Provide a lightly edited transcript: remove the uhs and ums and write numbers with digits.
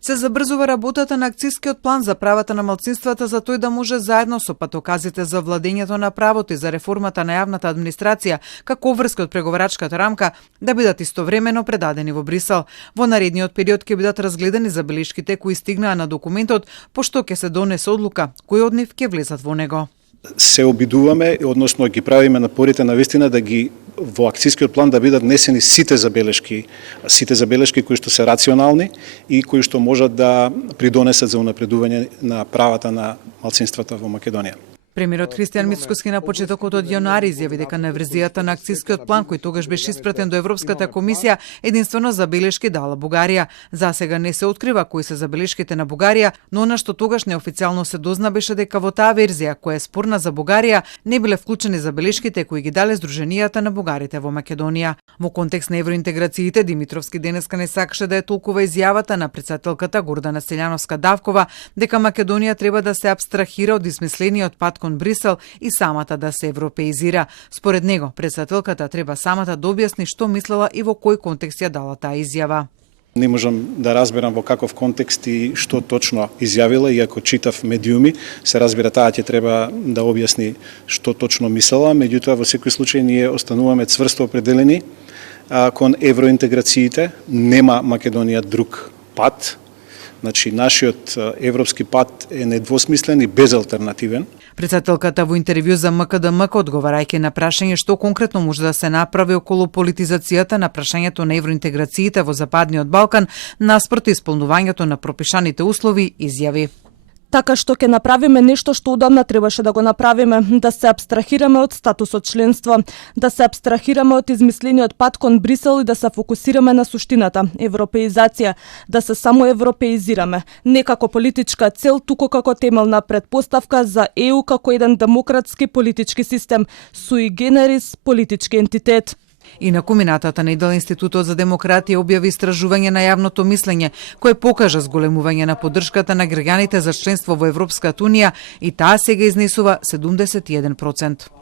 Се забрзува работата на акцискиот план за правата на малцинствата за тој да може заедно со патоказите за владењето на правото и за реформата на јавната администрација, како врска од преговарачката рамка, да бидат истовремено предадени во Брисел. Во наредниот период ќе бидат разгледани забелешките кои стигнаа на документот, пошто ќе се донесе одлука кои од нив ќе влезат во него. Се обидуваме, односно ги правиме напорите на вистина да ги во акцискиот план да бидат внесени сите забелешки кои што се рационални и кои што можат да придонесат за унапредување на правата на малцинствата во Македонија. Премиерот Христијан Мицкоски на почетокот од јануари изјави дека на верзијата на акцискиот план кој тогаш беше испратен до Европската комисија единствено забелешки дала Бугарија. За сега не се открива кои се забелешките на Бугарија, но она што тогаш неофицијално се дозна беше дека во таа верзија која е спорна за Бугарија не биле вклучени забелешките кои ги дале Сдруженијата на бугарите во Македонија. Во контекст на евроинтеграциите Димитровски денеска не сакаше да ја толкува изјавата на претседателката Гордана Селјановска-Давкова дека Македонија треба да се апстрахира од измислениот пат кон Брисел и самата да се европеизира. Според него, претседателката треба самата да објасни што мислела и во кој контекст ја дала таа изјава. Не можам да разберам во каков контекст и што точно изјавила, иако читав медиуми, се разбира таа ќе треба да објасни што точно мислела, меѓутоа во секој случај ние остануваме цврсто определени кон евроинтеграциите. Нема Македонија друг пат. Значи, нашиот европски пат е недвосмислен и безалтернативен. Претседателката во интервју за МКДМК одговарајќи на прашање што конкретно може да се направи околу политизацијата на прашањето на евроинтеграциите во Западниот Балкан, наспроти исполнувањето на пропишаните услови, изјави: Така што ќе направиме нешто што одамна требаше да го направиме, да се апстрахираме од статусот членство, да се апстрахираме од измислениот пат кон Брисел и да се фокусираме на суштината, европеизација, да се само европеизираме, не како политичка цел, туку како темелна претпоставка за ЕУ како еден демократски политички систем, sui generis политички ентитет. И на куминатата недела Институтот за демократија објави истражување на јавното мислење, кое покажа зголемување на поддршката на граѓаните за членство во Европската унија и таа сега изнесува 71%.